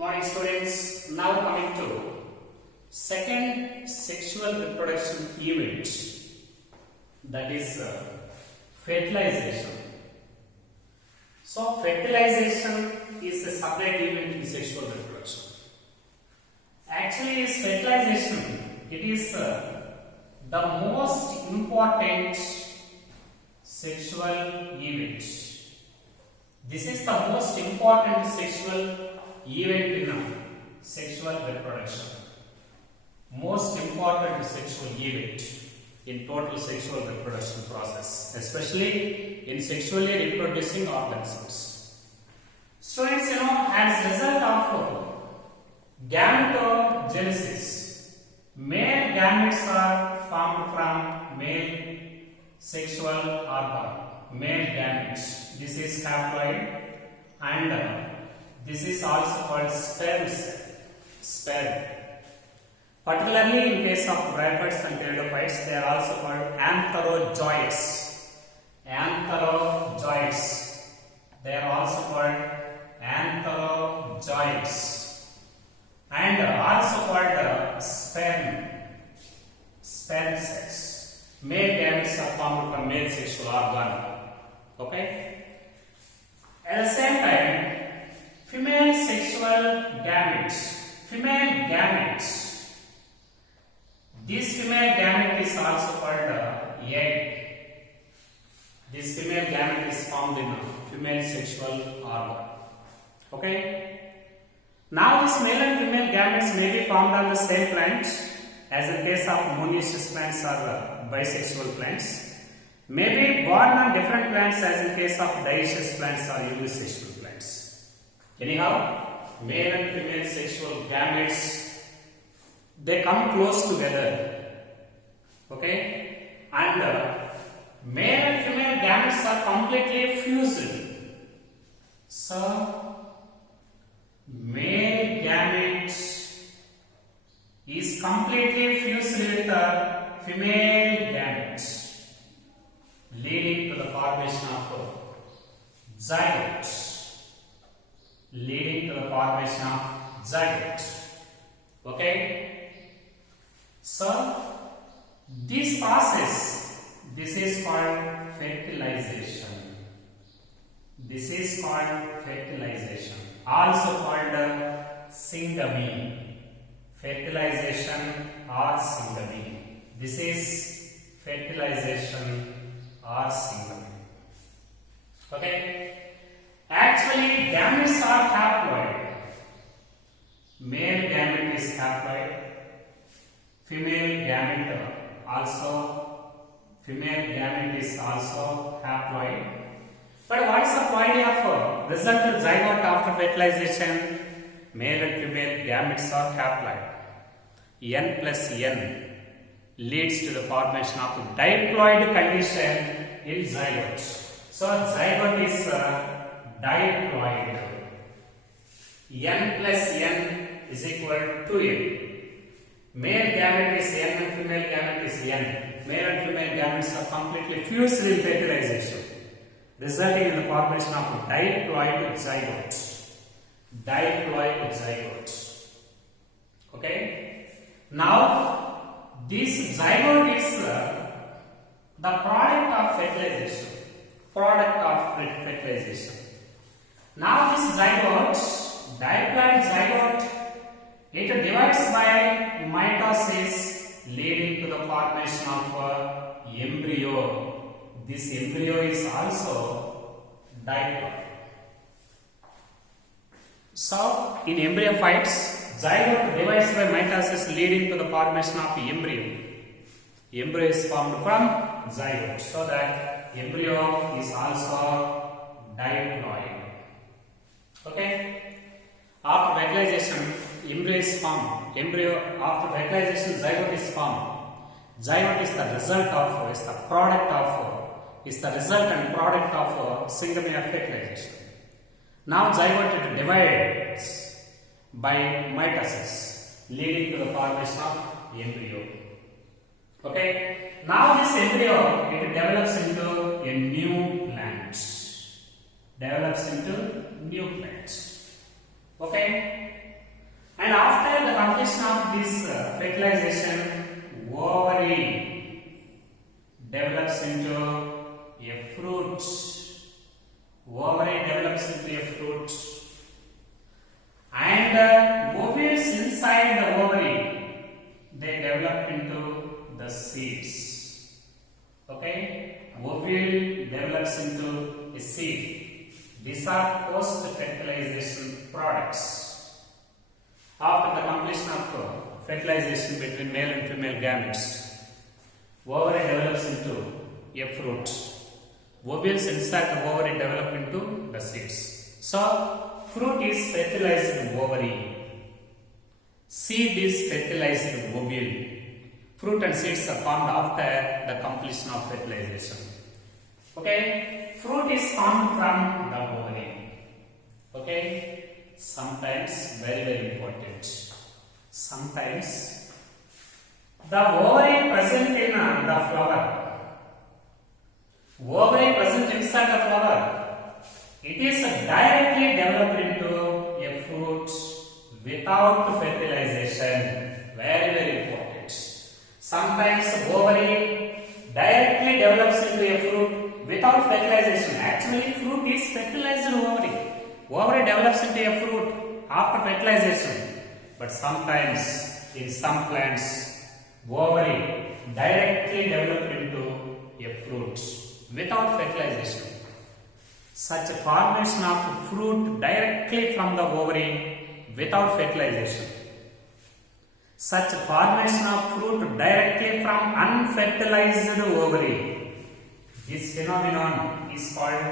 Morning students, now coming to second sexual reproduction event, that is fertilization. So fertilization is a separate event in sexual reproduction. Actually is fertilization, it is the most important sexual event. This is the most important sexual event in sexual reproduction. Most important sexual event in total sexual reproduction process, especially in sexually reproducing organisms. Students, as a result of gametogenesis, male gametes are formed from male sexual organ, male gametes. This is haploid, and this is also called sperm cell. Sperm. Particularly in case of brachyphytes and pteridophytes, they are also called antherozoites. Antherozoites. They are also called antherozoites. And also called sperm cells. Male gametes are formed from male sexual organ. Okay? At the same time, female sexual gametes. Female gametes. This female gamete is also called egg. This female gamete is found in female sexual organ. Okay? Now this male and female gametes may be found on the same plant, as in case of monoecious plants or bisexual plants. May be born on different plants, as in case of dioecious plants or unisexual plants. Anyhow, male and female sexual gametes, they come close together. Okay? And male and female gametes are completely fused. So, male gamete is completely fused with the female gamete, leading to the formation of zygote. Leading to the formation of zygote. Okay? So, this process, this is called fertilization. This is called fertilization. Also called syngamy. Fertilization or syngamy. This is fertilization or syngamy. Okay? Actually, gametes are haploid. Male gamete is haploid. Female gamete is also haploid. But what is the point of resultant zygote after fertilization? Male and female gametes are haploid. N plus N leads to the formation of diploid condition in zygote. So zygote is diploid. N plus N is equal to N. Male gamete is N and female gamete is N. Male and female gametes are completely fused in fertilization, resulting in the formation of diploid zygote. Diploid zygote. Okay? Now, this zygote is the product of fertilization. Now, this zygote, diploid zygote, it divides by mitosis, leading to the formation of embryo. This embryo is also diploid. So, in embryophytes, zygote divides by mitosis, leading to the formation of embryo. Embryo is formed from zygote, so that embryo is also diploid. Okay? After fertilization, embryo is formed. After fertilization, zygote is formed. Zygote is the result of, is the result and product of syngamy of fertilization. Now zygote divides by mitosis, leading to the formation of embryo. Okay. Now this embryo, it develops into a new plant. Okay. this fertilization, ovary develops into a fruit. Ovary develops into a fruit. And ovules inside the ovary, they develop into the seeds. Okay? Ovule develops into a seed. These are post-fertilization products. After the completion of fertilization between male and female gametes, ovary develops into a fruit. Ovules inside the ovary develop into the seeds. So, fruit is fertilized ovary. Seed is fertilized ovule. Fruit and seeds are formed after the completion of fertilization. Okay? Fruit is formed from the ovary. Okay? Sometimes, very important. Sometimes, the ovary present in the flower. Ovary present inside the flower. It is directly developed into a fruit without fertilization. Very important. Sometimes ovary directly develops into a fruit without fertilization. Actually, fruit is fertilized ovary. Ovary develops into a fruit after fertilization. But sometimes in some plants, ovary directly develop into a fruit without fertilization. Such a formation of fruit directly from the ovary without fertilization. Such a formation of fruit directly from unfertilized ovary. This phenomenon is called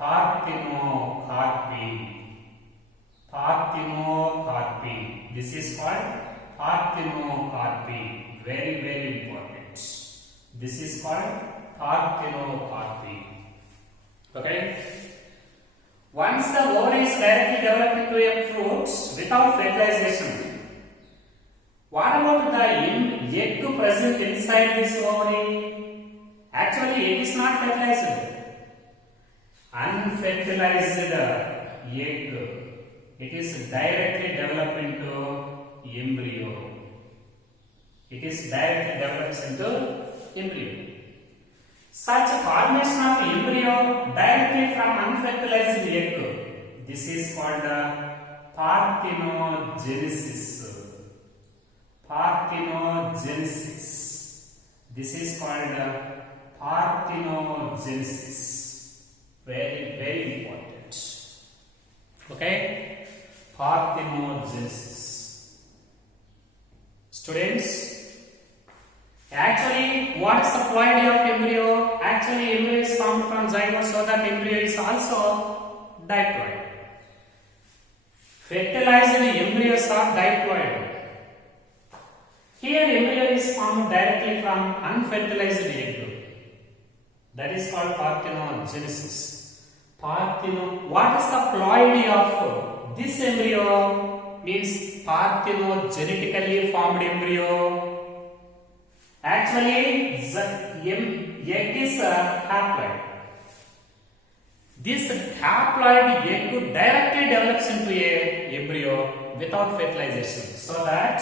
parthenocarpy. Parthenocarpy. This is called parthenocarpy. Very important. This is called parthenocarpy. Okay? Once the ovary is directly developed into a fruit without fertilization, what about the egg present inside this ovary? Actually, egg is not fertilized. Unfertilized egg. It is directly developed into embryo. It is directly developed into embryo. Such formation of embryo directly from unfertilized egg, this is called parthenogenesis. Parthenogenesis. This is called parthenogenesis. Very important. Okay? Parthenogenesis. Students, actually, what is the ploidy of embryo? Actually, embryo is formed from zygote, so that embryo is also diploid. Fertilized embryos are diploid. Here, embryo is formed directly from unfertilized egg. That is called parthenogenesis. What is the ploidy of this embryo? Means parthenogenetically formed embryo. Actually, egg is haploid. This haploid egg directly develops into a embryo without fertilization, so that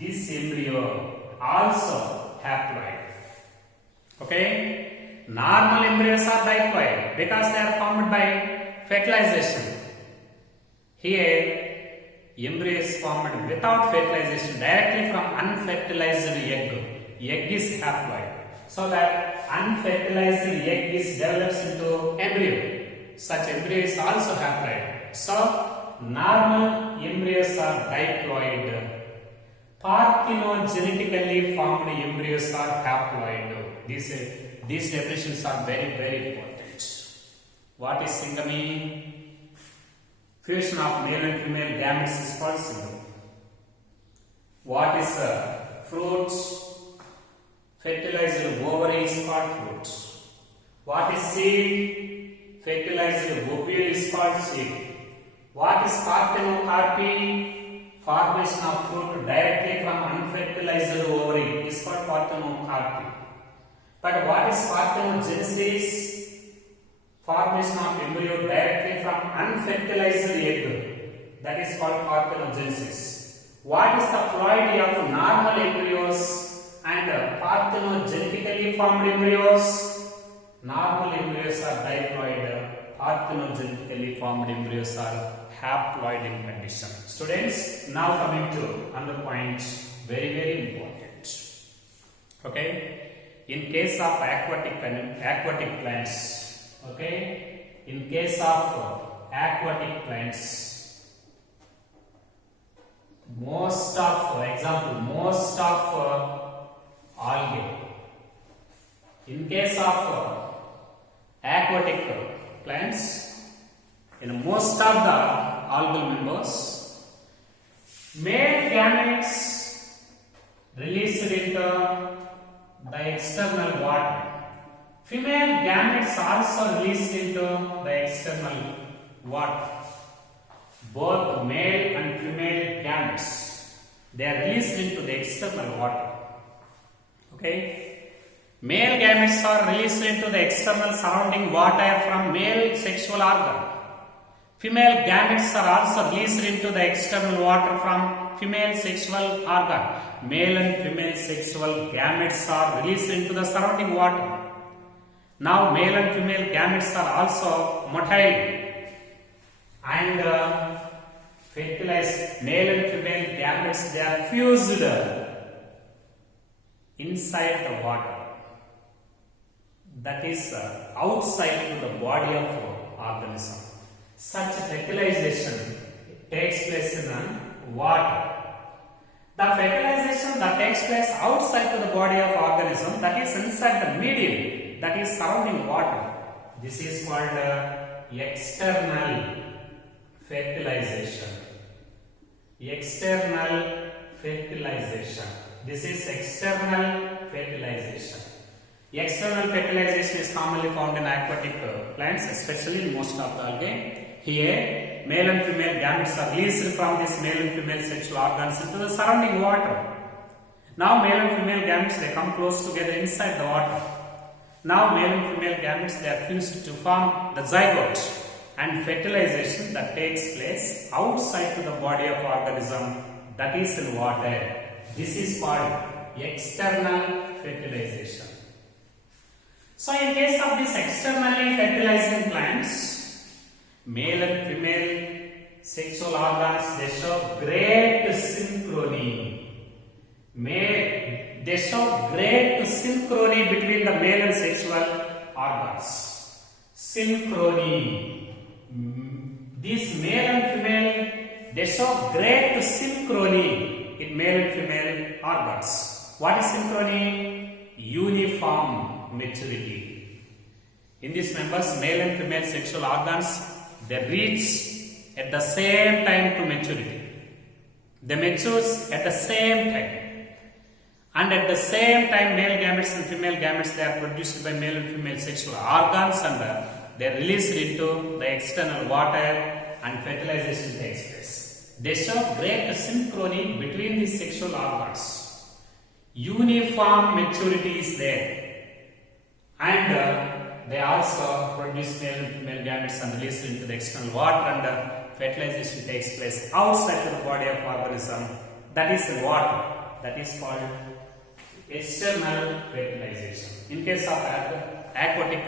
this embryo also haploid. Okay? Normal embryos are diploid because they are formed by fertilization. Here, embryo is formed without fertilization directly from unfertilized egg. Egg is haploid. So that unfertilized egg is develops into embryo. Such embryo is also haploid. So, normal embryos are diploid. Parthenogenetically formed embryos are haploid. These definitions are very important. What is syngamy? Fusion of male and female gametes is called syngamy. What is fruit? Fertilized ovary is called fruit. What is seed? Fertilized ovule is called seed. What is parthenocarpy? Formation of fruit directly from unfertilized ovary is called parthenocarpy. But what is parthenogenesis? Formation of embryo directly from unfertilized egg. That is called parthenogenesis. What is the ploidy of normal embryos and parthenogenetically formed embryos? Normal embryos are diploid, parthenogenetically formed embryos are haploid in condition. Students, now coming to another point, very very important. Okay, in case of aquatic plants, okay, in case of aquatic plants, most of algae, in case of aquatic plants, in most of the algal members, male gametes released into the external water. Female gametes also released into the external water. Both male and female gametes, they are released into the external water. Okay, male gametes are released into the external surrounding water from male sexual organ. Female gametes are also released into the external water from female sexual organ. Male and female sexual gametes are released into the surrounding water. Now male and female gametes are also motile and fertilized. Male and female gametes, they are fused inside the water, that is outside to the body of organism. Such fertilization takes place in water. The fertilization that takes place outside to the body of organism, that is inside the medium, that is surrounding water, this is called external fertilization. External fertilization. This is external fertilization. External fertilization is commonly found in aquatic plants, especially in most of the algae. Here, male and female gametes are released from this male and female sexual organs into the surrounding water. Now, male and female gametes, they come close together inside the water. Now, male and female gametes, they are fused to form the zygote, and fertilization that takes place outside to the body of organism, that is in water. This is called external fertilization. So, in case of these externally fertilizing plants, male and female sexual organs, they show great synchrony. They show great synchrony between the male and sexual organs. Synchrony. These male and female, they show great synchrony in male and female organs. What is synchrony? Uniform maturity. In these members, male and female sexual organs, they reach at the same time to maturity. They mature at the same time. And at the same time, male gametes and female gametes, they are produced by male and female sexual organs, and they are released into the external water and fertilization takes place. They show great synchrony between these sexual organs. Uniform maturity is there, and they also produce male and female gametes and released into the external water, and fertilization takes place outside the body of organism, that is in water. That is called external fertilization in case of aquatic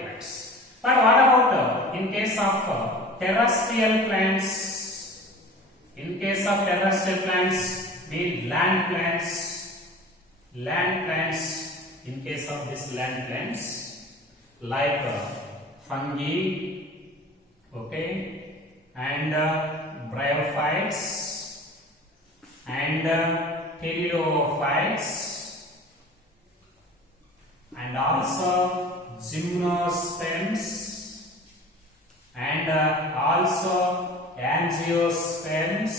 plants. But what about in case of terrestrial plants? In case of terrestrial plants, mean land plants. Land plants, in case of this land plants, like fungi, okay, and bryophytes, and pteridophytes, and also gymnosperms, and also angiosperms.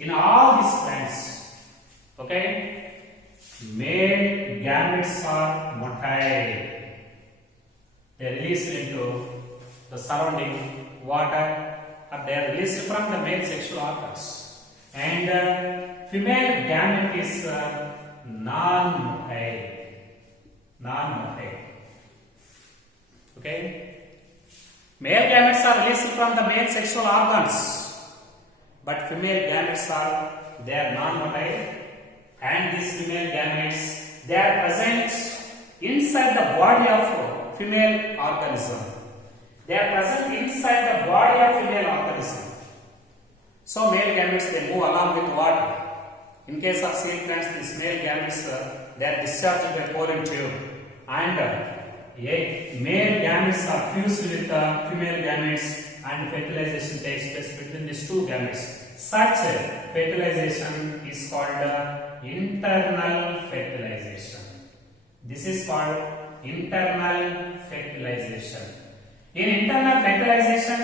In all these plants, okay, male gametes are motile. They release into the surrounding water, or they are released from the male sexual organs, and female gamete is non-motile. Okay, male gametes are released from the male sexual organs, but female gametes they are non-motile, and these female gametes they are present inside the body of female organism. They are present inside the body of female organism. So male gametes they move along with water. In case of seal plants, these male gametes they are discharged by pollen tube, and male gametes are fused with female gametes, and fertilization takes place between these two gametes. Such fertilization is called internal fertilization. This is called internal fertilization. In internal fertilization,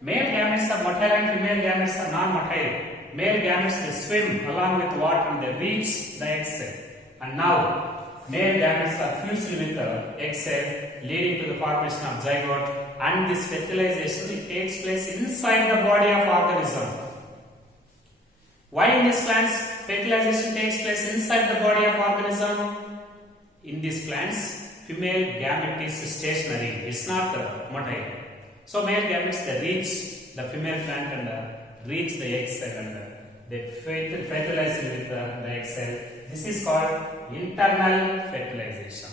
male gametes are motile and female gametes are non-motile. Male gametes they swim along with water and they reach the egg cell. And now, male gametes are fused with the egg cell, leading to the formation of zygote. And this fertilization it takes place inside the body of organism. Why in these plants fertilization takes place inside the body of organism? In these plants, female gamete is stationary. It's not motile. So male gametes they reach the female plant and reach the egg cell and they fertilize with the egg cell. This is called internal fertilization.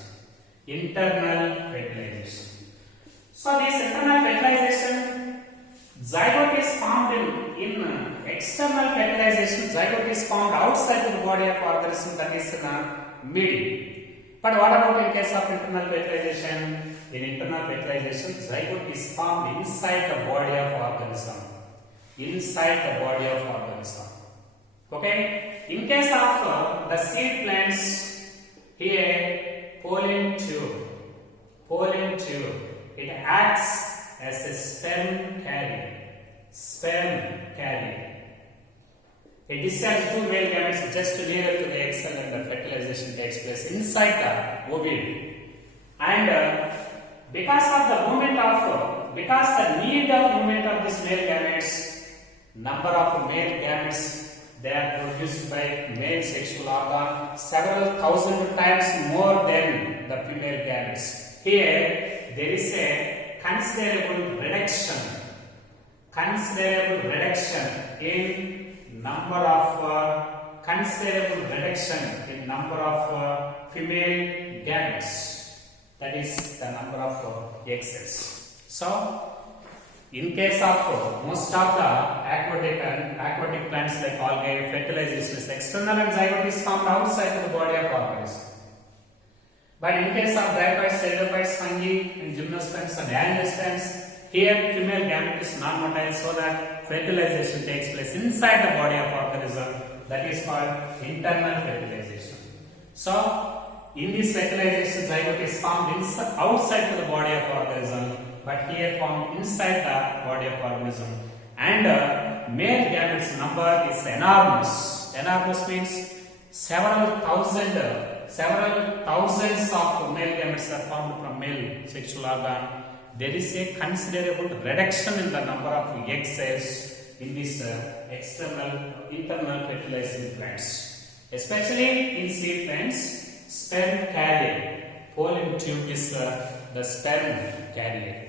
Internal fertilization. So this internal fertilization, zygote is formed in external fertilization. Zygote is formed outside the body of organism, that is in a medium. But what about in case of internal fertilization? In internal fertilization, zygote is formed inside the body of organism. Inside the body of organism. Okay? In case of the seed plants, here pollen tube. Pollen tube. It acts as a sperm carrier. Sperm carrier. It discharges two male gametes just near to the egg cell and the fertilization takes place inside the ovule. And because the need of movement of these male gametes, number of male gametes they are produced by male sexual organ several thousand times more than the female gametes. Here there is a considerable reduction in number of female gametes, that is the number of egg cells. So in case of most of the aquatic plants like algae, fertilization is external and zygote is formed outside the body of organism. But in case of bryophytes, pteridophytes, fungi and gymnosperms and angiosperms, here female gamete is non-motile, so that fertilization takes place inside the body of organism, that is called internal fertilization. So in this fertilization, zygote is formed outside the body of organism, but here formed inside the body of organism. And male gametes number is enormous. Enormous means several thousands of male gametes are formed from male sexual organ. There is a considerable reduction in the number of egg cells in this internal fertilizing plants, especially in seed plants. Sperm carrier, pollen tube is the sperm carrier.